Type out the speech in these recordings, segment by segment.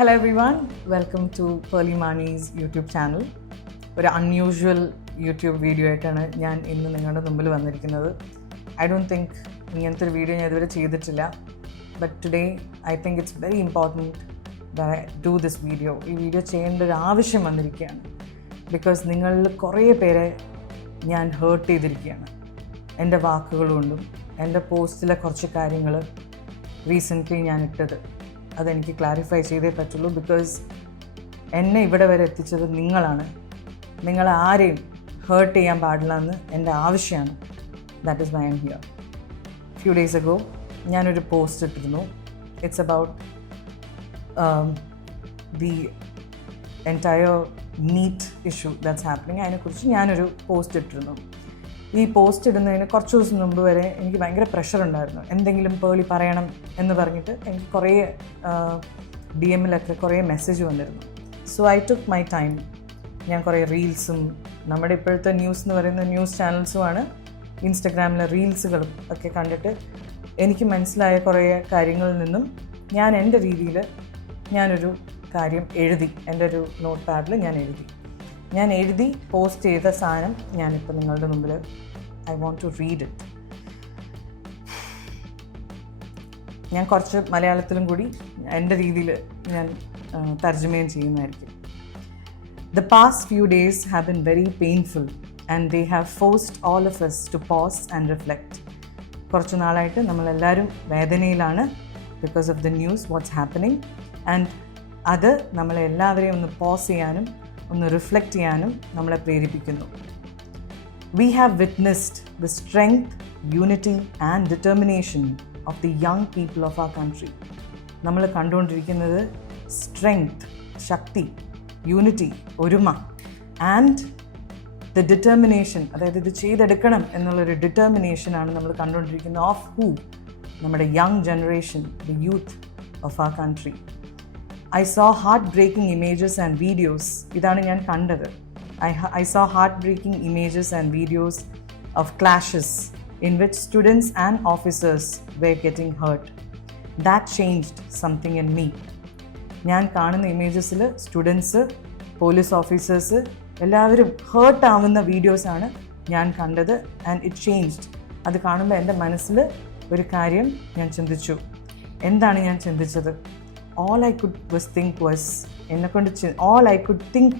Hello everyone, welcome to Pearly Mani's YouTube channel. ഒരു unusual YouTube video ആയിട്ടാണ് ഞാൻ ഇന്ന് നിങ്ങളുടെ മുമ്പിൽ വന്നിരിക്കുന്നത്. ഐ ഡോണ്ട് തിങ്ക് ഇങ്ങനത്തെ ഒരു വീഡിയോ ഞാൻ ഇതുവരെ ചെയ്തിട്ടില്ല. But today I think it's very important that I do this video. ഈ വീഡിയോ ചെയ്യേണ്ട ഒരു ആവശ്യം വന്നിരിക്കുകയാണ്. ബിക്കോസ് നിങ്ങളിൽ കുറേ പേരെ ഞാൻ ഹേർട്ട് ചെയ്തിരിക്കുകയാണ് എൻ്റെ വാക്കുകൾ കൊണ്ടും. എൻ്റെ പോസ്റ്റിലെ കുറച്ച് കാര്യങ്ങൾ റീസെൻ്റ്ലി ഞാൻ ഇട്ടത് അതെനിക്ക് ക്ലാരിഫൈ ചെയ്തേ പറ്റുള്ളൂ. ബിക്കോസ് എന്നെ ഇവിടെ വരെ എത്തിച്ചത് നിങ്ങളാണ്. നിങ്ങളെ ആരെയും ഹേർട്ട് ചെയ്യാൻ പാടില്ല എന്ന് എൻ്റെ ആവശ്യമാണ്. That is why I am here. Few days ago ഞാനൊരു പോസ്റ്റ് ഇട്ടിരുന്നു. It's about the entire NEET issue that's happening. അതിനെക്കുറിച്ച് ഞാനൊരു പോസ്റ്റ് ഇട്ടിരുന്നു. ഈ പോസ്റ്റ് ഇടുന്നതിന് കുറച്ച് ദിവസം മുമ്പ് വരെ എനിക്ക് ഭയങ്കര പ്രഷർ ഉണ്ടായിരുന്നു. എന്തെങ്കിലും പേളി പറയണം എന്ന് പറഞ്ഞിട്ട് എനിക്ക് കുറേ DM-ലൊക്കെ കുറേ മെസ്സേജ് വന്നിരുന്നു. So I took my time. ഞാൻ കുറേ റീൽസും, നമ്മുടെ ഇപ്പോഴത്തെ ന്യൂസ് എന്ന് പറയുന്ന ന്യൂസ് ചാനൽസുമാണ്, ഇൻസ്റ്റഗ്രാമിലെ റീൽസുകളും ഒക്കെ കണ്ടിട്ട് എനിക്ക് മനസ്സിലായ കുറേ കാര്യങ്ങളിൽ നിന്നും ഞാൻ എൻ്റെ രീതിയിൽ ഞാനൊരു കാര്യം എഴുതി. എൻ്റെ ഒരു നോട്ട് പാഡിൽ ഞാൻ എഴുതി പോസ്റ്റ് ചെയ്ത സാധനം ഞാനിപ്പോൾ നിങ്ങളുടെ മുമ്പിൽ I want to read it. ഞാൻ കുറച്ച് മലയാളത്തിലും കൂടി എൻ്റെ രീതിയിൽ ഞാൻ തർജ്ജമയും ചെയ്യുന്നതായിരിക്കും. The past few days have been very painful and they have forced all of us to pause and reflect. കുറച്ച് നാളായിട്ട് നമ്മളെല്ലാവരും വേദനയിലാണ് because of the news what's happening. And അത് നമ്മളെല്ലാവരെയും ഒന്ന് പോസ് ചെയ്യാനും ഒന്ന് റിഫ്ലക്റ്റ് ചെയ്യാനും നമ്മളെ പ്രേരിപ്പിക്കുന്നു. We have witnessed the strength, unity and determination of the young people of our country. നമ്മൾ കണ്ടുകൊണ്ടിരിക്കുന്നത് സ്ട്രെങ്ത്, ശക്തി, യൂണിറ്റി, ഒരുമ ആൻഡ് ദ ഡിറ്റർമിനേഷൻ, അതായത് ഇത് ചെയ്തെടുക്കണം എന്നുള്ളൊരു ഡിറ്റർമിനേഷനാണ് നമ്മൾ കണ്ടുകൊണ്ടിരിക്കുന്നത്. Of who? നമ്മുടെ young generation, the youth of our country. I saw heartbreaking images and videos. ഇതാണ് ഞാൻ കണ്ടത്. I saw heartbreaking images and videos of clashes in which students and officers were getting hurt. That changed something in me. ഞാൻ കാണുന്ന ഇമേജസിൽ students, police officers എല്ലാവരും heart ആവുന്ന വീഡിയോസാണ് ഞാൻ കണ്ടത്. And it changed. അത് കാണുമ്പോൾ എൻ്റെ മനസ്സിൽ ഒരു കാര്യം ഞാൻ ചിന്തിച്ചു. എന്താണ് ഞാൻ ചിന്തിച്ചത്? All I could think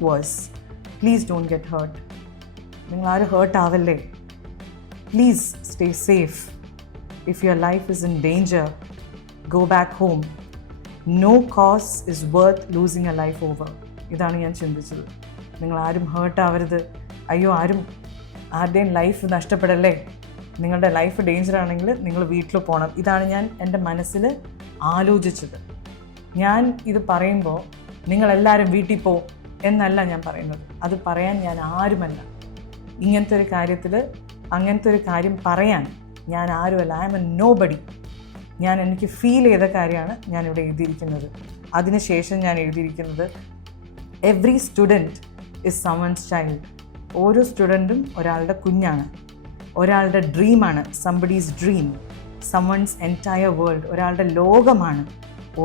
was, please don't get hurt. നിങ്ങൾ ആരും heart ആവല്ലേ. Please stay safe. If your life is in danger, go back home. No cause is worth losing a life over. ഇതാണ് ഞാൻ ചിന്തിച്ചത്. നിങ്ങൾ ആരും ഹേർട്ട് ആവരുത്. അയ്യോ, ആരുടെയും ലൈഫ് നഷ്ടപ്പെടല്ലേ. നിങ്ങളുടെ ലൈഫ് ഡേഞ്ചർ ആണെങ്കിൽ നിങ്ങൾ വീട്ടിൽ പോകണം. ഇതാണ് ഞാൻ എൻ്റെ മനസ്സിൽ ആലോചിച്ചത്. ഞാൻ ഇത് പറയുമ്പോൾ നിങ്ങളെല്ലാവരും വീട്ടിൽ പോ എന്നല്ല ഞാൻ പറയുന്നത്. അത് പറയാൻ ഞാൻ ആരുമല്ല. ഇങ്ങനത്തെ ഒരു കാര്യത്തിൽ അങ്ങനത്തെ ഒരു കാര്യം പറയാൻ ഞാൻ ആരുമല്ല. I M a nobody. എനിക്ക് ഫീൽ ചെയ്ത കാര്യമാണ് ഞാനിവിടെ എഴുതിയിരിക്കുന്നത്. അതിനുശേഷം ഞാൻ എഴുതിയിരിക്കുന്നത് every student is someone's child. ഓരോ സ്റ്റുഡൻറ്റും ഒരാളുടെ കുഞ്ഞാണ്, ഒരാളുടെ ഡ്രീമാണ്. Somebody's dream, someone's entire world. ഒരാളുടെ ലോകമാണ്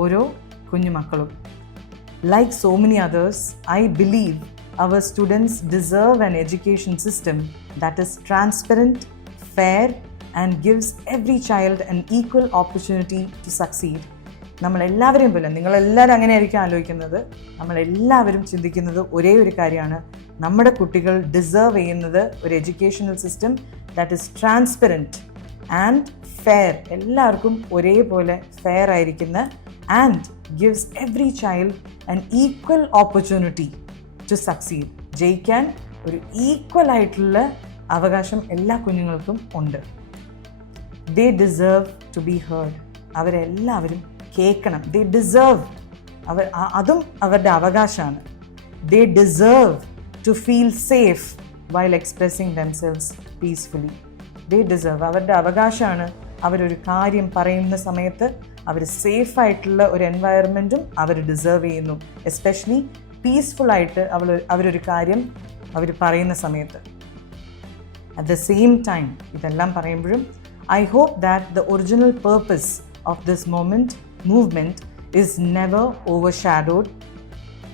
ഓരോ കുഞ്ഞുമക്കളും. Like so many others, I believe our students deserve an education system that is transparent, fair and gives every child an equal opportunity to succeed. നമ്മളെല്ലാവരെയും പോലെ, നിങ്ങളെല്ലാവരും അങ്ങനെയായിരിക്കും ആലോചിക്കുന്നത്. നമ്മളെല്ലാവരും ചിന്തിക്കുന്നത് ഒരേ ഒരു കാര്യമാണ്. നമ്മുടെ കുട്ടികൾ ഡിസേർവ് ചെയ്യുന്നത് ഒരു educational system that is transparent and fair. എല്ലാവർക്കും ഒരേപോലെ ഫെയർ ആയിരിക്കുന്ന and gives every child an equal opportunity to succeed. ജയിക്കാൻ ഒരു ഈക്വൽ ആയിട്ടുള്ള അവകാശം എല്ലാ കുഞ്ഞുങ്ങൾക്കും ഉണ്ട്. They deserve to be heard. അവരെല്ലാവരും കേൾക്കണം. They deserve, അതും അവരുടെ അവകാശമാണ്. They deserve to feel safe while expressing themselves peacefully. They deserve, അവരുടെ അവകാശമാണ്. അവരൊരു കാര്യം പറയുന്ന സമയത്ത് അവർ സേഫായിട്ടുള്ള ഒരു എൻവയറമെൻറ്റും അവർ ഡിസേർവ് ചെയ്യുന്നു. എസ്പെഷ്യലി പീസ്ഫുള്ളായിട്ട് അവരൊരു കാര്യം അവർ പറയുന്ന സമയത്ത്. അറ്റ് ദ സെയിം ടൈം ഇതെല്ലാം പറയുമ്പോഴും I hope that the original purpose of this movement is never overshadowed.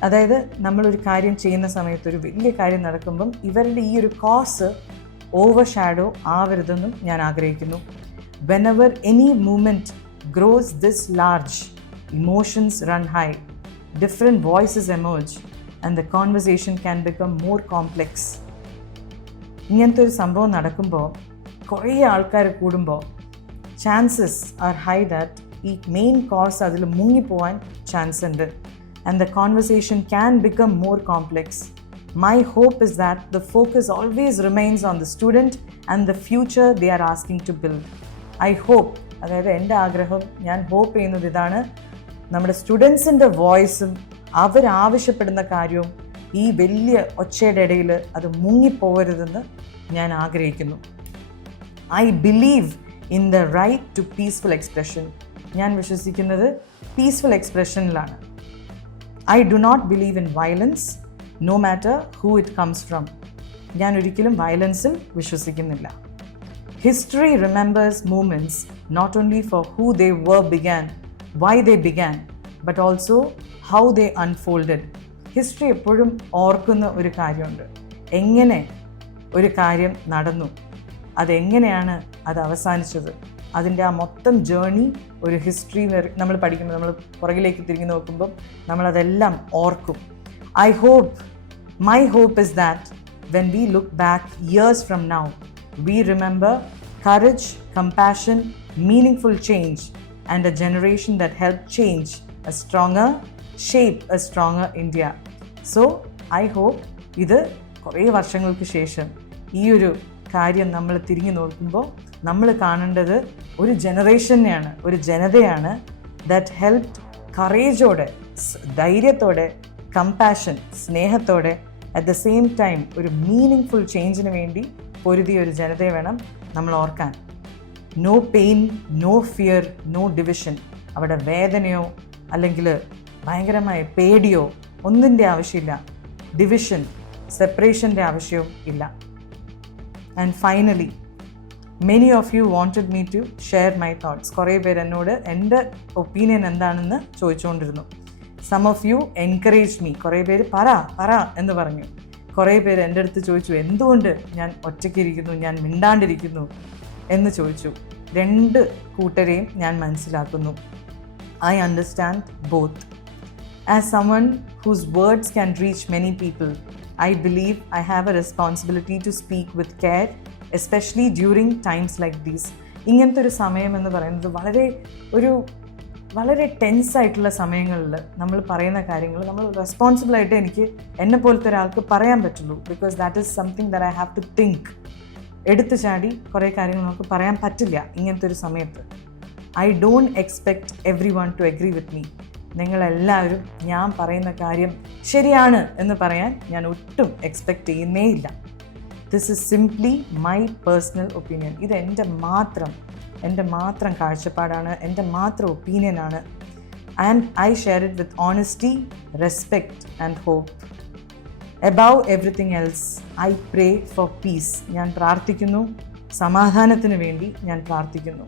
അതായത് നമ്മളൊരു കാര്യം ചെയ്യുന്ന സമയത്ത്, ഒരു വലിയ കാര്യം നടക്കുമ്പം ഇവരുടെ ഈ ഒരു കോസ് ഓവർഷാഡോ ആവരുതെന്നും ഞാൻ ആഗ്രഹിക്കുന്നു. Whenever any movement grows this large, emotions run high, different voices emerge, and the conversation can become more complex. ഇങ്ങനത്തെ ഒരു സംഭവം നടക്കുമ്പോൾ, കുറേ ആൾക്കാർ കൂടുമ്പോൾ, ചാൻസസ് ആർ ഹൈ ദാറ്റ് ഈ മെയിൻ കോസ് അതിൽ മുങ്ങിപ്പോവാൻ ചാൻസ് ഉണ്ട്. And the conversation can become more complex. My hope is that the focus always remains on the student and the future they are asking to build. I hope, അതായത് എൻ്റെ ആഗ്രഹം, ഞാൻ hope ചെയ്യുന്നത് ഇതാണ്, നമ്മുടെ സ്റ്റുഡൻസിൻ്റെ വോയിസും അവരാവശ്യപ്പെടുന്ന കാര്യവും ഈ വലിയ ഒച്ചയുടെ ഇടയിൽ അത് മുങ്ങിപ്പോകരുതെന്ന് ഞാൻ ആഗ്രഹിക്കുന്നു. I believe in the right to peaceful expression. ഞാൻ വിശ്വസിക്കുന്നത് peaceful എക്സ്പ്രഷനിലാണ്. I do not believe in violence, no matter who it comes from. ഞാൻ ഒരിക്കലും വയലൻസിൽ വിശ്വസിക്കുന്നില്ല. History remembers moments not only for who they began, why they began, but also how they unfolded. History എപ്പോഴും ഓർക്കുന്ന ഒരു കാര്യമുണ്ട്, എങ്ങനെ ഒരു കാര്യം നടന്നു, അതെങ്ങനെയാണ് അത് അവസാനിച്ചത്, അതിൻ്റെ ആ മൊത്തം ജേർണി ഒരു ഹിസ്റ്ററി നമ്മൾ പഠിക്കുമ്പോൾ, നമ്മൾ പുറകിലേക്ക് തിരിഞ്ഞു നോക്കുമ്പം നമ്മളതെല്ലാം ഓർക്കും. My hope is that when we look back years from now, we remember courage, compassion, meaningful change, and a generation that helped shape a stronger India. So, I hope ഇത് കുറേ വർഷങ്ങൾക്ക് ശേഷം ഈ ഒരു കാര്യം നമ്മൾ തിരിഞ്ഞു നോക്കുമ്പോൾ നമ്മൾ കാണേണ്ടത് ഒരു ജനറേഷനെയാണ്, ഒരു ജനതയാണ് ദാറ്റ് ഹെൽപ്ഡ് കറേജോടെ, ധൈര്യത്തോടെ, കമ്പാഷൻ, സ്നേഹത്തോടെ, അറ്റ് ദ സെയിം ടൈം ഒരു മീനിങ് ചേഞ്ചിന് വേണ്ടി പൊരുതിയ ഒരു ജനതയെ വേണം നമ്മൾ ഓർക്കാൻ. No pain, no fear, no division. അവിടെ വേദനയോ അല്ലെങ്കിൽ ഭയങ്കരമായ പേടിയോ ഒന്നിൻ്റെ ആവശ്യമില്ല. ഡിവിഷൻ, സെപ്പറേഷൻ്റെ ആവശ്യവും ഇല്ല. And finally, many of you wanted me to share my thoughts. കുറേ പേര് എന്നോട് എൻ്റെ ഒപ്പീനിയൻ എന്താണെന്ന് ചോദിച്ചുകൊണ്ടിരുന്നു. Some of you encourage me. കുറേ പേര് പറ എന്ന് പറഞ്ഞു. കുറേ പേര് എൻ്റെ അടുത്ത് ചോദിച്ചു എന്തുകൊണ്ട് ഞാൻ ഒറ്റയ്ക്കിരിക്കുന്നു, ഞാൻ മിണ്ടാണ്ടിരിക്കുന്നു എന്ന് ചോദിച്ചു. രണ്ട് കൂട്ടരെയും ഞാൻ മനസ്സിലാക്കുന്നു. I understand both. As someone whose words can reach many people, I believe I have a responsibility to speak with care, especially during times like these. ഇങ്ങനത്തെ ഒരു സമയം എന്ന് പറയുന്നത് വളരെ ടെൻസായിട്ടുള്ള സമയങ്ങളിൽ നമ്മൾ പറയുന്ന കാര്യങ്ങൾ നമ്മൾ റെസ്പോൺസിബിളായിട്ട് എനിക്ക് എന്നെ പോലത്തെ ഒരാൾക്ക് പറയാൻ പറ്റുള്ളൂ. Because that is something that I have to think. എടുത്തു ചാടി കുറേ കാര്യങ്ങൾ നമുക്ക് പറയാൻ പറ്റില്ല ഇങ്ങനത്തെ ഒരു സമയത്ത്. I don't expect everyone to agree with me. നിങ്ങളെല്ലാവരും ഞാൻ പറയുന്ന കാര്യം ശരിയാണ് എന്ന് പറയാൻ ഞാൻ ഒട്ടും എക്സ്പെക്റ്റ് ചെയ്യുന്നേ ഇല്ല. This is simply my personal opinion. ഇത് എൻ്റെ മാത്രം കാഴ്ചപ്പാടാണ്, എൻ്റെ മാത്രം ഒപ്പീനിയനാണ്. And I share it with honesty, respect and hope. Above everything else I pray for peace. ഞാൻ പ്രാർത്ഥിക്കുന്നു, സമാധാനത്തിന് വേണ്ടി ഞാൻ പ്രാർത്ഥിക്കുന്നു.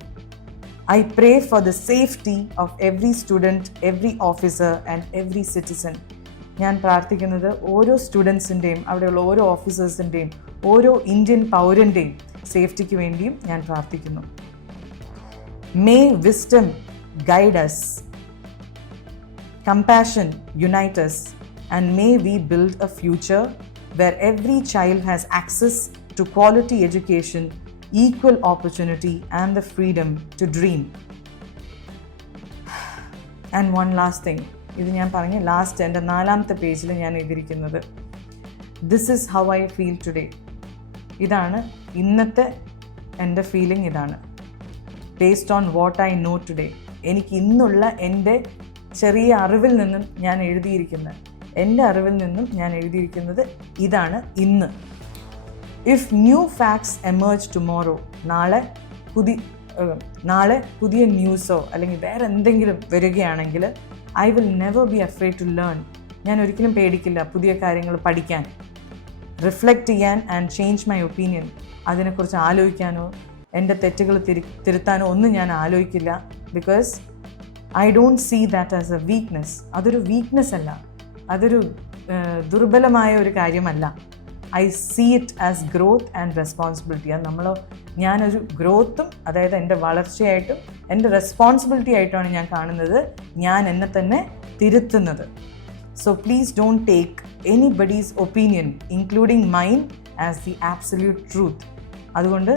I pray for the safety of every student, every officer and every citizen. ഞാൻ പ്രാർത്ഥിക്കുന്നത് ഓരോ സ്റ്റുഡൻസിൻ്റെയും അവിടെയുള്ള ഓരോ ഓഫീസേഴ്സിൻ്റെയും ഓരോ ഇന്ത്യൻ പൗരൻ്റെയും സേഫ്റ്റിക്ക് വേണ്ടിയും ഞാൻ പ്രാർത്ഥിക്കുന്നു. May wisdom guide us, compassion unite us, and may we build a future where every child has access to quality education, equal opportunity and the freedom to dream. And one last thing, ഇത് ഞാൻ പറഞ്ഞ last എൻ്റെ 4ാമത്തെ പേജിൽ ഞാൻ എഴുതിയിരിക്കുന്നത്, this is how I feel today. ഇതാണ് ഇന്നത്തെ എൻ്റെ ഫീലിംഗ്. ഇതാണ് based on what I know today. എനിക്ക് ഇന്നുള്ള എൻ്റെ ചെറിയ അറിവിൽ നിന്നും ഞാൻ എഴുതിയിരിക്കുന്നത്, ഇതാണ് ഇന്ന്. If new facts emerge tomorrow, നാളെ പുതിയ ന്യൂസോ അല്ലെങ്കിൽ വേറെ എന്തെങ്കിലും വരികയാണെങ്കിൽ, I will never be afraid to learn. ഞാൻ ഒരിക്കലും പേടിക്കില്ല പുതിയ കാര്യങ്ങൾ പഠിക്കാൻ, റിഫ്ലക്റ്റ് ചെയ്യാൻ ആൻഡ് ചേഞ്ച് മൈ ഒപ്പീനിയൻ. അതിനെക്കുറിച്ച് ആലോചിക്കാനോ എൻ്റെ തെറ്റുകൾ തിരുത്താനോ ഒന്നും ഞാൻ ആലോചിക്കില്ല. Because I don't see that as a weakness. അതൊരു വീക്ക്നെസ് അല്ല, അതൊരു ദുർബലമായ ഒരു കാര്യമല്ല. I see it as growth and responsibility. അത് ഞാനൊരു ഗ്രോത്തും, അതായത് എൻ്റെ വളർച്ചയായിട്ടും എൻ്റെ റെസ്പോൺസിബിലിറ്റി ആയിട്ടാണ് ഞാൻ കാണുന്നത്, ഞാൻ എന്നെ തന്നെ തിരുത്തുന്നത്. So please don't take anybody's opinion including mine as the absolute truth. അതുകൊണ്ട്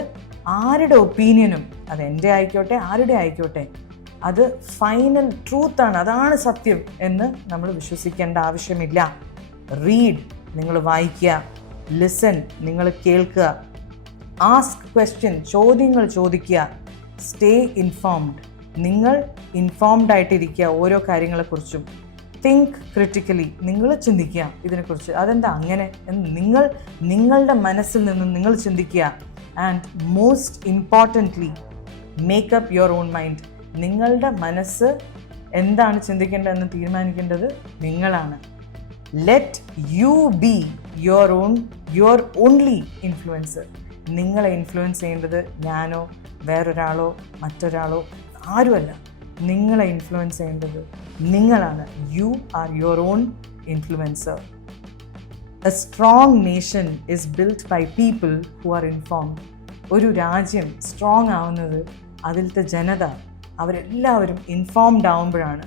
ആരുടെ ഒപ്പീനിയനും, അത് എൻ്റെ ആയിക്കോട്ടെ ആരുടെ ആയിക്കോട്ടെ, അത് ഫൈനൽ ട്രൂത്താണ്, അതാണ് സത്യം എന്ന് നമ്മൾ വിശ്വസിക്കേണ്ട ആവശ്യമില്ല. റീഡ്, നിങ്ങൾ വായിക്കുക. ലിസൺ, നിങ്ങൾ കേൾക്കുക. ആസ്ക് ക്വസ്റ്റ്യൻ, ചോദ്യങ്ങൾ ചോദിക്കുക. സ്റ്റേ ഇൻഫോംഡ്, നിങ്ങൾ ഇൻഫോംഡ് ആയിട്ടിരിക്കുക ഓരോ കാര്യങ്ങളെക്കുറിച്ചും. തിങ്ക് ക്രിട്ടിക്കലി, നിങ്ങൾ ചിന്തിക്കുക ഇതിനെക്കുറിച്ച്, അതെന്താ അങ്ങനെ എന്ന് നിങ്ങളുടെ മനസ്സിൽ നിന്നും നിങ്ങൾ ചിന്തിക്കുക. And most importantly, make up your own mind. നിങ്ങളുടെ മനസ്സ് എന്താണ് ചിന്തിക്കേണ്ടതെന്ന് തീരുമാനിക്കേണ്ടത് നിങ്ങളാണ്. Let you be your only influencer. നിങ്ങളെ ഇൻഫ്ലുവൻസ് ചെയ്യേണ്ടത് ഞാനോ വേറൊരാളോ മറ്റൊരാളോ ആരുമല്ല. നിങ്ങളെ ഇൻഫ്ലുവൻസ് ചെയ്യേണ്ടത് നിങ്ങളാണ്. You are your own influencer. A strong nation is built by people who are informed. ഒരു രാജ്യം സ്ട്രോങ് ആവുന്നത് അതിലത്തെ ജനത അവരെല്ലാവരും ഇൻഫോംഡ് ആവുമ്പോഴാണ്.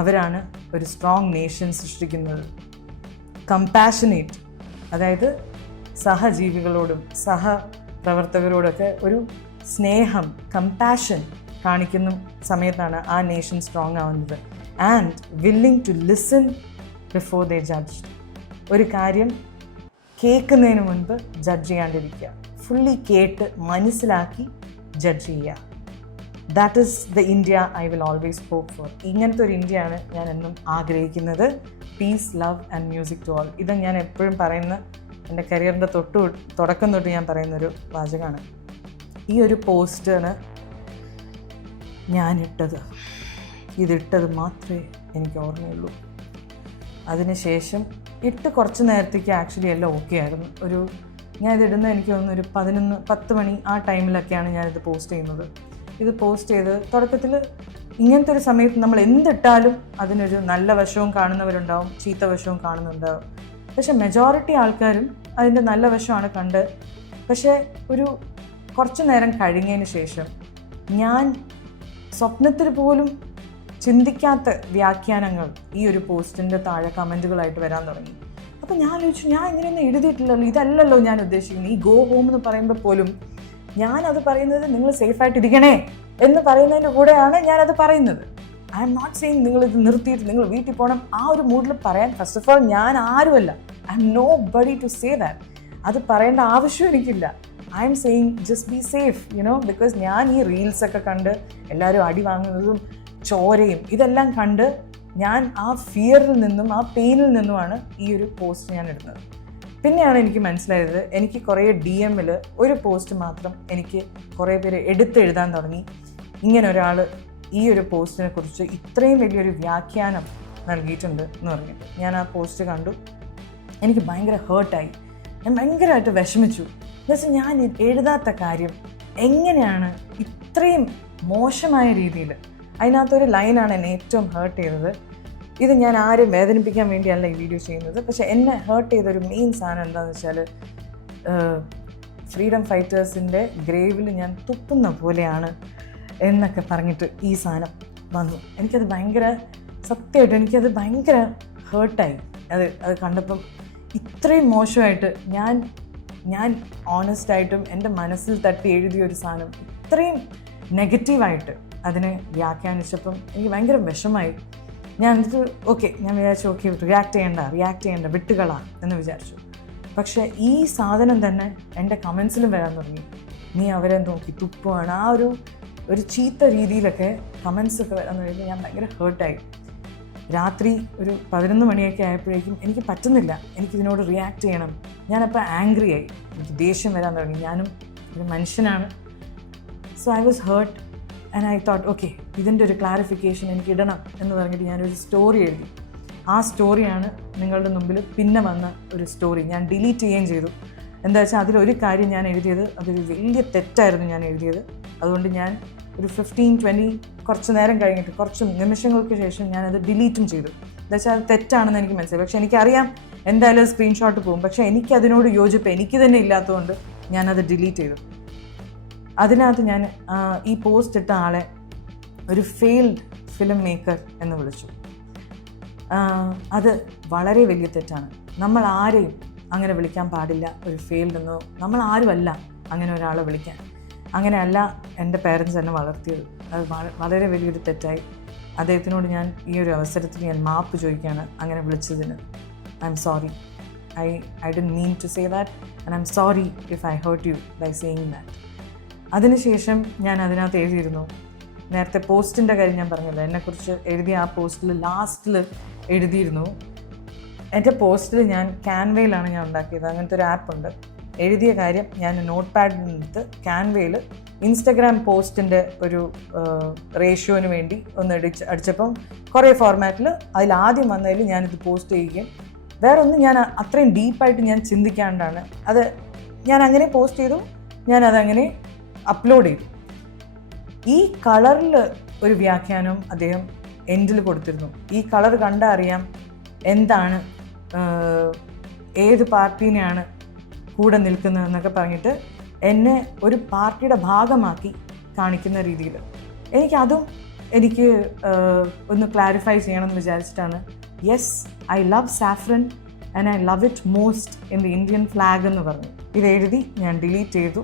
അവരാണ് ഒരു സ്ട്രോങ് നേഷൻ സൃഷ്ടിക്കുന്നത്. കമ്പാഷനേറ്റ്, അതായത് സഹജീവികളോടും സഹപ്രവർത്തകരോടൊക്കെ ഒരു സ്നേഹം, കമ്പാഷൻ കാണിക്കുന്ന സമയത്താണ് ആ നേഷൻ സ്ട്രോങ് ആവുന്നത്. And willing to listen before they judge. ഒരു കാര്യം കേൾക്കുന്നതിന് മുൻപ് ജഡ്ജ് ചെയ്യാണ്ടിരിക്കുക. ഫുള്ളി കേട്ട് മനസ്സിലാക്കി ജഡ്ജ് ചെയ്യുക. That is the India I will always hope for. ഇങ്ങനത്തെ ഒരു ഇന്ത്യയാണ് ഞാൻ എന്നും ആഗ്രഹിക്കുന്നത്. Peace, love and music to all. ഇത് ഞാൻ എപ്പോഴും പറയുന്ന, എൻ്റെ കരിയറിൻ്റെ തുടക്കം തൊട്ട് ഞാൻ പറയുന്നൊരു വാചകമാണ്. ഈ ഒരു പോസ്റ്റാണ് ഞാനിട്ടത്. ഇതിട്ടത് മാത്രമേ എനിക്ക് ഓർമ്മയുള്ളൂ. അതിനുശേഷം ഇട്ട് കുറച്ച് നേരത്തേക്ക് ആക്ച്വലി എല്ലാം ഓക്കെ ആയിരുന്നു. ഞാനിതിടുന്നത് എനിക്ക് തോന്നുന്നു ഒരു 10 മണി ആ ടൈമിലൊക്കെയാണ് ഞാനിത് പോസ്റ്റ് ചെയ്യുന്നത്. ഇത് പോസ്റ്റ് ചെയ്ത് തുടക്കത്തിൽ ഇങ്ങനത്തെ ഒരു സമയത്ത് നമ്മൾ എന്തിട്ടാലും അതിനൊരു നല്ല വശവും കാണുന്നവരുണ്ടാവും, ചീത്ത വശവും കാണുന്നുണ്ടാവും. പക്ഷെ മെജോറിറ്റി ആൾക്കാരും അതിൻ്റെ നല്ല വശമാണ് കണ്ട്. പക്ഷേ ഒരു കുറച്ച് നേരം കഴിഞ്ഞതിന് ശേഷം ഞാൻ സ്വപ്നത്തിൽ പോലും ചിന്തിക്കാത്ത വ്യാഖ്യാനങ്ങൾ ഈ ഒരു പോസ്റ്റിൻ്റെ താഴെ കമൻറ്റുകളായിട്ട് വരാൻ തുടങ്ങി. അപ്പോൾ ഞാൻ ചോദിച്ചു, ഞാൻ ഇങ്ങനെയൊന്നും എഴുതിയിട്ടില്ലല്ലോ, ഇതല്ലല്ലോ ഞാൻ ഉദ്ദേശിക്കുന്നത്. ഈ ഗോ ഹോം എന്ന് പറയുമ്പോൾ പോലും ഞാനത് പറയുന്നത് നിങ്ങൾ സേഫായിട്ടിരിക്കണേ എന്ന് പറയുന്നതിൻ്റെ കൂടെയാണ് ഞാനത് പറയുന്നത്. ഐ എം നോട്ട് സെയിങ് നിങ്ങളിത് നിർത്തിയിട്ട് നിങ്ങൾ വീട്ടിൽ പോകണം ആ ഒരു മൂഡിൽ പറയാൻ. ഫസ്റ്റ് ഓഫ് ഓൾ ഞാൻ ആരുമല്ല. I'm nobody to say that. അത് പറയേണ്ട ആവശ്യം എനിക്കില്ല. I'm saying just be safe, because ഞാൻ ഈ റീൽസൊക്കെ കണ്ട് എല്ലാവരും അടി വാങ്ങുന്നതും ചോരയും ഇതെല്ലാം കണ്ട് ഞാൻ ആ ഫിയറിൽ നിന്നും ആ പെയിനിൽ നിന്നുമാണ് ഈ ഒരു പോസ്റ്റ് ഞാൻ ഇടുന്നത്. പിന്നെയാണ് എനിക്ക് മനസ്സിലായത്, എനിക്ക് കുറേ DM-ൽ ഒരു പോസ്റ്റ് മാത്രം എനിക്ക് കുറേ പേര് എടുത്തെഴുതാൻ തുടങ്ങി. ഇങ്ങനെ ഒരാൾ ഈ ഒരു പോസ്റ്റിനെ കുറിച്ച് ഇത്രയും വലിയൊരു വ്യാഖ്യാനം നൽകിയിട്ടുണ്ട് എന്ന് പറഞ്ഞിട്ട് ഞാൻ ആ പോസ്റ്റ് കണ്ടു. എനിക്ക് ഭയങ്കര ഹേർട്ടായി. ഞാൻ ഭയങ്കരമായിട്ട് വിഷമിച്ചു. എന്നുവെച്ചാൽ ഞാൻ എഴുതാത്ത കാര്യം എങ്ങനെയാണ് ഇത്രയും മോശമായ രീതിയിൽ. അതിനകത്തൊരു ലൈനാണ് എന്നെ ഏറ്റവും ഹേർട്ട് ചെയ്തത്. ഇത് ഞാൻ ആരും വേദനിപ്പിക്കാൻ വേണ്ടിയല്ല ഈ വീഡിയോ ചെയ്യുന്നത്. പക്ഷേ എന്നെ ഹേർട്ട് ചെയ്തൊരു മെയിൻ സാധനം എന്താണെന്ന് വെച്ചാൽ, ഫ്രീഡം ഫൈറ്റേഴ്സിൻ്റെ ഗ്രേവിൽ ഞാൻ തുപ്പുന്ന പോലെയാണ് എന്നൊക്കെ പറഞ്ഞിട്ട് ഈ സാധനം വന്നു. എനിക്കത് ഭയങ്കര, സത്യമായിട്ട് എനിക്കത് ഭയങ്കര ഹേർട്ടായി. അത് കണ്ടപ്പം ഇത്രയും മോശമായിട്ട് ഞാൻ ഓണസ്റ്റായിട്ടും എൻ്റെ മനസ്സിൽ തട്ടി എഴുതിയൊരു സാധനം ഇത്രയും നെഗറ്റീവായിട്ട് അതിനെ വ്യാഖ്യാനിച്ചപ്പം എനിക്ക് ഭയങ്കര വിഷമായി. ഞാൻ എന്നിട്ട് ഞാൻ വിചാരിച്ചു റിയാക്ട് ചെയ്യേണ്ട വിട്ടുകളാ എന്ന് വിചാരിച്ചു. പക്ഷേ ഈ സാധനം തന്നെ എൻ്റെ കമൻസിലും വരാൻ തുടങ്ങി. നീ അവരെ നോക്കി തുപ്പുവാണ്, ആ ഒരു ചീത്ത രീതിയിലൊക്കെ കമൻസൊക്കെ വരാൻ തുടങ്ങി. ഞാൻ ഭയങ്കര ഹേർട്ടായി. രാത്രി ഒരു 11 മണിയൊക്കെ ആയപ്പോഴേക്കും എനിക്ക് പറ്റുന്നില്ല, എനിക്കിതിനോട് റിയാക്ട് ചെയ്യണം. ഞാനപ്പോൾ ആംഗ്രി ആയി, എനിക്ക് ദേഷ്യം വരാൻ തുടങ്ങി. ഞാനും ഒരു മനുഷ്യനാണ്. So I was hurt and I thought ഇതിൻ്റെ ഒരു ക്ലാരിഫിക്കേഷൻ എനിക്ക് ഇടണം എന്ന് പറഞ്ഞിട്ട് ഞാനൊരു സ്റ്റോറി എഴുതി. ആ സ്റ്റോറിയാണ് നിങ്ങളുടെ മുമ്പിൽ പിന്നെ വന്ന ഒരു സ്റ്റോറി. ഞാൻ ഡിലീറ്റ് ചെയ്യുകയും ചെയ്തു. എന്താ വെച്ചാൽ അതിലൊരു കാര്യം ഞാൻ എഴുതിയത് അതൊരു വലിയ തെറ്റായിരുന്നു ഞാൻ എഴുതിയത്. അതുകൊണ്ട് ഞാൻ ഒരു 15-20 കുറച്ച് നേരം കഴിഞ്ഞിട്ട് കുറച്ച് നിമിഷങ്ങൾക്ക് ശേഷം ഞാനത് ഡിലീറ്റും ചെയ്തു. എന്താ വെച്ചാൽ അത് തെറ്റാണെന്ന് എനിക്ക് മനസ്സിലായി. പക്ഷേ എനിക്കറിയാം എന്തായാലും സ്ക്രീൻഷോട്ട് പോകും. പക്ഷേ എനിക്കതിനോട് യോജിപ്പ് എനിക്ക് തന്നെ ഇല്ലാത്തതുകൊണ്ട് ഞാനത് ഡിലീറ്റ് ചെയ്തു. അതിനകത്ത് ഞാൻ ഈ പോസ്റ്റ് ഇട്ട ആളെ ഒരു ഫെയിൽഡ് ഫിലിം മേക്കർ എന്ന് വിളിച്ചു. അത് വളരെ വലിയ തെറ്റാണ്. നമ്മൾ ആരെയും അങ്ങനെ വിളിക്കാൻ പാടില്ല. ഒരു ഫെയിൽഡ് എന്നോ നമ്മൾ ആരുമല്ല അങ്ങനെ ഒരാളെ വിളിക്കാൻ. അങ്ങനെയല്ല എൻ്റെ പേരൻസ് എന്നെ വളർത്തിയത്. അത് വളരെ വലിയൊരു തെറ്റായി. അദ്ദേഹത്തിനോട് ഞാൻ ഈ ഒരു അവസരത്തിൽ ഞാൻ മാപ്പ് ചോദിക്കുകയാണ് അങ്ങനെ വിളിച്ചതിന്. I am sorry. I didn't mean to say that and I'm sorry if I hurt you by saying that. അതിനുശേഷം ഞാൻ അതിനകത്ത് എഴുതിയിരുന്നു, നേരത്തെ പോസ്റ്റിൻ്റെ കാര്യം ഞാൻ പറഞ്ഞല്ലോ, എന്നെക്കുറിച്ച് എഴുതിയ ആ പോസ്റ്റിൽ ലാസ്റ്റിൽ എഴുതിയിരുന്നു. എൻ്റെ പോസ്റ്റിൽ ഞാൻ ക്യാൻവയിലാണ് ഞാൻ ഉണ്ടാക്കിയത്. അങ്ങനത്തെ ഒരു ആപ്പുണ്ട്. എഴുതിയ കാര്യം ഞാൻ നോട്ട് പാഡിനെടുത്ത് ക്യാൻവയിൽ ഇൻസ്റ്റഗ്രാം പോസ്റ്റിൻ്റെ ഒരു റേഷ്യോന് വേണ്ടി ഒന്ന് അടിച്ചപ്പം കുറേ ഫോർമാറ്റിൽ അതിലാദ്യം വന്നതിൽ ഞാനിത് പോസ്റ്റ് ചെയ്യുകയും വേറെ ഒന്നും ഞാൻ അത്രയും ഡീപ്പായിട്ട് ഞാൻ ചിന്തിക്കാണ്ടാണ് അത് ഞാൻ അങ്ങനെ പോസ്റ്റ് ചെയ്തു. ഞാനതങ്ങനെ അപ്ലോഡ് ചെയ്തു. ഈ കളറിൽ ഒരു വ്യാഖ്യാനം അദ്ദേഹം എൻഡിൽ കൊടുത്തിരുന്നു. ഈ കളർ കണ്ടാൽ അറിയാം എന്താണ്, ഏത് പാർട്ടീനെയാണ് കൂടെ നിൽക്കുന്നതെന്നൊക്കെ പറഞ്ഞിട്ട് എന്നെ ഒരു പാർട്ടിയുടെ ഭാഗമാക്കി കാണിക്കുന്ന രീതിയിൽ എനിക്ക് ഒന്ന് ക്ലാരിഫൈ ചെയ്യണമെന്ന് വിചാരിച്ചിട്ടാണ്. Yes, I love saffron and I love it most in the Indian flag എന്ന് പറഞ്ഞു. ഇത് എഴുതി ഞാൻ ഡിലീറ്റ് ചെയ്തു.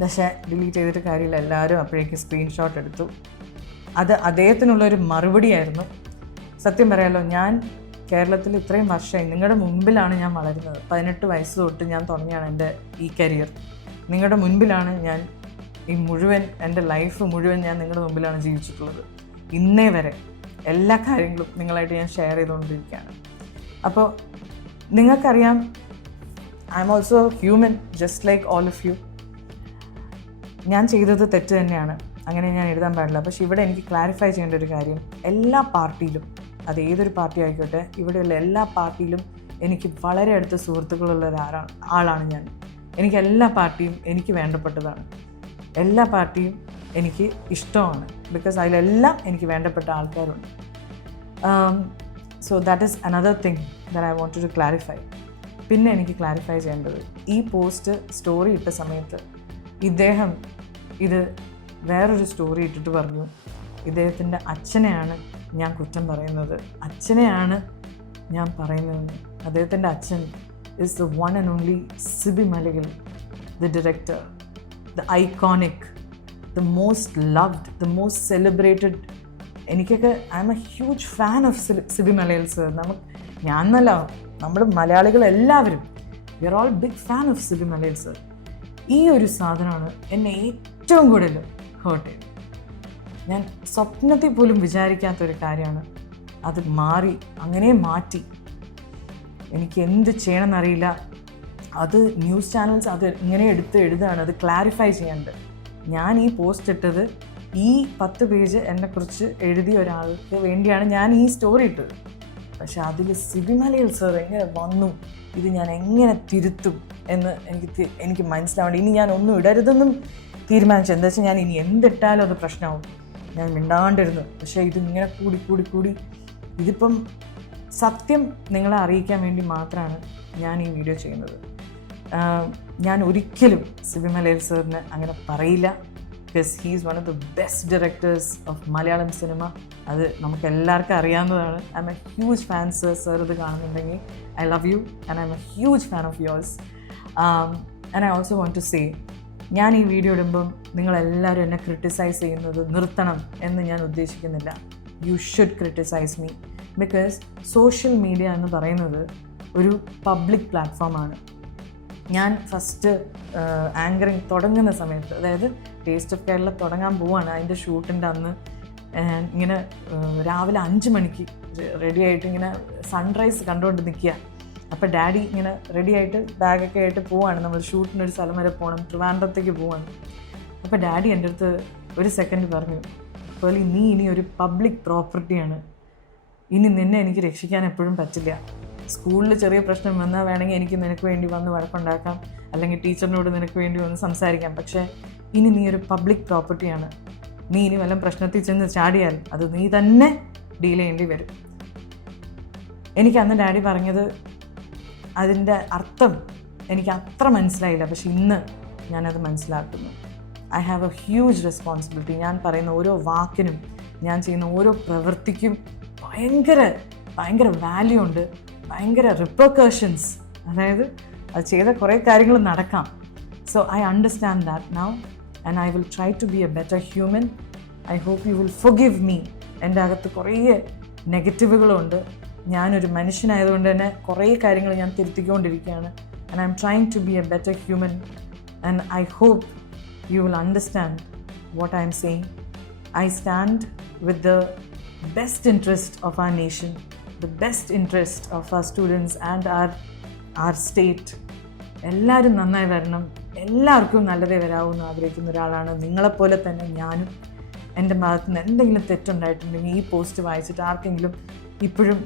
പക്ഷേ ഡിലീറ്റ് ചെയ്തിട്ട് കാര്യമില്ല, എല്ലാവരും അപ്പോഴേക്കും സ്ക്രീൻഷോട്ട് എടുത്തു. അത് അദ്ദേഹത്തിനുള്ളൊരു മറുപടിയായിരുന്നു. സത്യം പറയാലോ, ഞാൻ കേരളത്തിൽ ഇത്രയും വർഷമായി നിങ്ങളുടെ മുമ്പിലാണ് ഞാൻ വളരുന്നത്. 18 വയസ്സ് തൊട്ട് ഞാൻ തുടങ്ങിയാണ് എൻ്റെ ഈ കരിയർ. നിങ്ങളുടെ മുൻപിലാണ് ഞാൻ ഈ മുഴുവൻ എൻ്റെ ലൈഫ് മുഴുവൻ ഞാൻ നിങ്ങളുടെ മുമ്പിലാണ് ജീവിച്ചിട്ടുള്ളത്. ഇന്നേ വരെ എല്ലാ കാര്യങ്ങളും നിങ്ങളായിട്ട് ഞാൻ ഷെയർ ചെയ്തുകൊണ്ടിരിക്കുകയാണ്. അപ്പോൾ നിങ്ങൾക്കറിയാം, I'm also human just like all of you. ഞാൻ ചെയ്തത് തെറ്റ് തന്നെയാണ്, അങ്ങനെ ഞാൻ എഴുതാൻ പാടില്ല. പക്ഷേ ഇവിടെ എനിക്ക് ക്ലാരിഫൈ ചെയ്യേണ്ട ഒരു കാര്യം, എല്ലാ പാർട്ടിയിലും, അത് ഏതൊരു പാർട്ടി ആയിക്കോട്ടെ, ഇവിടെയുള്ള എല്ലാ പാർട്ടിയിലും എനിക്ക് വളരെ അടുത്ത സുഹൃത്തുക്കളുള്ള ആളാണ് ഞാൻ. എനിക്ക് എല്ലാ പാർട്ടിയും എനിക്ക് വേണ്ടപ്പെട്ടതാണ്. എല്ലാ പാർട്ടിയും എനിക്ക് ഇഷ്ടമാണ്. ബിക്കോസ് അതിലെല്ലാം എനിക്ക് വേണ്ടപ്പെട്ട ആൾക്കാരുണ്ട്. So that is another thing that I want to clarify. പിന്നെ എനിക്ക് ക്ലാരിഫൈ ചെയ്യേണ്ടത്, ഈ പോസ്റ്റ് സ്റ്റോറി ഇട്ട സമയത്ത് ഇദ്ദേഹം ഇത് വേറൊരു സ്റ്റോറി ഇട്ടിട്ട് പറഞ്ഞു, ഇദ്ദേഹത്തിൻ്റെ അച്ഛനെയാണ് ഞാൻ കുറ്റം പറയുന്നത്, അച്ഛനെയാണ് ഞാൻ പറയുന്നത്. അദ്ദേഹത്തിൻ്റെ അച്ഛൻ is the one and only Sibi Malagal, the director, the iconic, the most loved, the most celebrated. എനിക്കൊക്കെ I M a huge fan of Sibi Malayil sir. ഞാനല്ല, നമ്മൾ മലയാളികൾ എല്ലാവരും we are all big fan of Sibi Malayil sir. ഈ ഒരു സാധനമാണ് എന്നെ ഏറ്റവും കൂടുതൽ ഹേർട്ട് ചെയ്തത്. ഞാൻ സ്വപ്നത്തിൽ പോലും വിചാരിക്കാത്തൊരു കാര്യമാണ്. അത് അങ്ങനെ മാറ്റി. എനിക്ക് എന്ത് ചെയ്യണമെന്നറിയില്ല. അത് ന്യൂസ് ചാനൽസ് അത് ഇങ്ങനെ എഴുതുകയാണ്, അത് ക്ലാരിഫൈ ചെയ്യാനുണ്ട്. ഞാൻ ഈ പോസ്റ്റ് ഇട്ടത് ഈ 10 പേജ് എന്നെക്കുറിച്ച് എഴുതിയ ഒരാൾക്ക് വേണ്ടിയാണ് ഞാൻ ഈ സ്റ്റോറി ഇട്ടത്. പക്ഷെ അതിൽ സിബി മലയാൽ സർ എങ്ങനെ വന്നു, ഇത് ഞാൻ എങ്ങനെ തിരുത്തും എന്ന് എനിക്ക് മനസ്സിലാവേണ്ട. ഇനി ഞാൻ ഒന്നും ഇടരുതെന്നും തീരുമാനിച്ചു. എന്താ വെച്ചാൽ ഞാൻ ഇനി എന്തിട്ടാലും അത് പ്രശ്നമാവും. ഞാൻ മിണ്ടാണ്ടിരുന്നു. പക്ഷേ ഇതിങ്ങനെ കൂടി ഇതിപ്പം സത്യം നിങ്ങളെ അറിയിക്കാൻ വേണ്ടി മാത്രമാണ് ഞാൻ ഈ വീഡിയോ ചെയ്യുന്നത്. ഞാൻ ഒരിക്കലും സിബി മലയാൽ സാറിന് അങ്ങനെ പറയില്ല. Because he is one of the best directors of Malayalam cinema. അത് നമുക്ക് എല്ലാവർക്കും അറിയാവുന്നതാണ്. I M a huge fan sir. Sir ഇത് കാണുന്നുണ്ടെങ്കിൽ I love you and I M a huge fan of yours. And I also want to say, ഞാൻ ഈ video ഇടുമ്പം നിങ്ങളെല്ലാവരും എന്നെ ക്രിട്ടിസൈസ് ചെയ്യുന്നത് നിർത്തണം എന്ന് ഞാൻ ഉദ്ദേശിക്കുന്നില്ല. You should criticize me. Because social media എന്ന് പറയുന്നത് ഒരു പബ്ലിക് പ്ലാറ്റ്ഫോമാണ്. ഞാൻ ഫസ്റ്റ് ആങ്കറിങ് തുടങ്ങുന്ന സമയത്ത്, അതായത് ടേസ്റ്റ് ഓഫ് കേരള തുടങ്ങാൻ പോവാണ്, അതിൻ്റെ ഷൂട്ടിൻ്റെ അന്ന് ഇങ്ങനെ രാവിലെ 5 മണിക്ക് റെഡിയായിട്ട് ഇങ്ങനെ സൺറൈസ് കണ്ടുകൊണ്ട് നിൽക്കുക. അപ്പോൾ ഡാഡി ഇങ്ങനെ റെഡിയായിട്ട് ബാഗൊക്കെ ആയിട്ട് പോവാണ്. നമ്മൾ ഷൂട്ടിനൊരു സ്ഥലം വരെ പോകണം, ട്രിവാൻഡ്രത്തേക്ക് പോവാണ്. അപ്പോൾ ഡാഡി എൻ്റെ അടുത്ത് ഒരു സെക്കൻഡ് പറഞ്ഞു, അപ്പോൾ നീ ഇനി ഒരു പബ്ലിക് പ്രോപ്പർട്ടിയാണ്, ഇനി നിന്നെ എനിക്ക് രക്ഷിക്കാൻ എപ്പോഴും പറ്റില്ല. സ്കൂളിൽ ചെറിയ പ്രശ്നം വന്നാൽ വേണമെങ്കിൽ എനിക്ക് നിനക്ക് വേണ്ടി വന്ന് വഴക്കുണ്ടാക്കാം, അല്ലെങ്കിൽ ടീച്ചറിനോട് നിനക്ക് വേണ്ടി വന്ന് സംസാരിക്കാം. പക്ഷേ ഇനി നീ ഒരു പബ്ലിക് പ്രോപ്പർട്ടിയാണ്. നീ ഇനി വല്ലതും പ്രശ്നത്തിൽ ചെന്ന് ചാടിയാൽ അത് നീ തന്നെ ഡീൽ ചെയ്യേണ്ടി വരും. എനിക്ക് അന്ന് ഡാഡി പറഞ്ഞത് അതിൻ്റെ അർത്ഥം എനിക്ക് അത്ര മനസ്സിലായില്ല, പക്ഷെ ഇന്ന് ഞാനത് മനസ്സിലാക്കുന്നു. I have A huge responsibility. ഞാൻ പറയുന്ന ഓരോ വാക്കിനും ഞാൻ ചെയ്യുന്ന ഓരോ പ്രവൃത്തിക്കും ഭയങ്കര വാല്യൂ ഉണ്ട്, ഭയങ്കര റിപ്പർക്കഷൻസ്. അതായത് അത് ചെയ്ത കുറേ കാര്യങ്ങൾ നടക്കാം. So I understand that now and I will try to be a better human. I hope you will forgive me. എൻ്റെ അകത്ത് കുറേ നെഗറ്റീവുകളുണ്ട്. ഞാനൊരു മനുഷ്യനായതുകൊണ്ട് തന്നെ കുറേ കാര്യങ്ങൾ ഞാൻ തിരുത്തിക്കൊണ്ടിരിക്കുകയാണ്. And I am trying to be a better human and I hope you will understand what I am saying. I stand with the best interest of our nation, the best interest of our students and our state. എല്ലാവരും നന്നായി വരണം, എല്ലാവർക്കും നല്ലതേ വരാവൂന്ന് ആഗ്രഹിക്കുന്ന ഒരാളാണ്. നിങ്ങളെപ്പോലെ തന്നെ ഞാനും. എൻ്റെ ഭാഗത്ത് നിന്ന് എന്തെങ്കിലും തെറ്റുണ്ടായിട്ടുണ്ടെങ്കിൽ ഈ പോസ്റ്റ് വായിച്ചിട്ട് ആർക്കെങ്കിലും ഇപ്പോഴും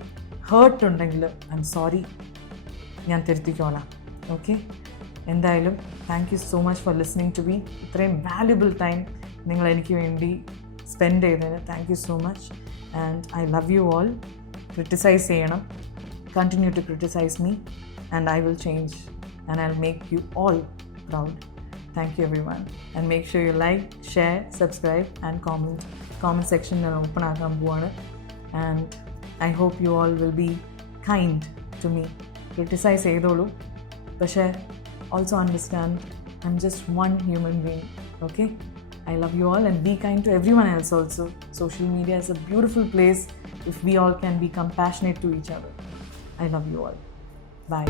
ഹേർട്ട് ഉണ്ടെങ്കിൽ ഐ എം സോറി, ഞാൻ തിരുത്തിക്കോളാം. ഓക്കെ, എന്തായാലും thank you so much for listening to me. ഇത്രയും വാല്യുബിൾ ടൈം നിങ്ങൾ എനിക്ക് വേണ്ടി സ്പെൻഡ് ചെയ്തതിന് thank you so much. And I love you all. Criticise ചെയ്യണം, continue to criticise me and I will change and I will make you all proud. Thank you everyone and make sure you like, share, subscribe and comment section ഞാൻ open ആക്കാൻ പോവാണ്. And I hope U all will be kind to me. Criticize ചെയ്തോളൂ, പക്ഷേ also understand I'm just one human being. Okay, I love you all and be kind to everyone else also. Social media is a beautiful place if we all can be compassionate to each other. I love you all. Bye.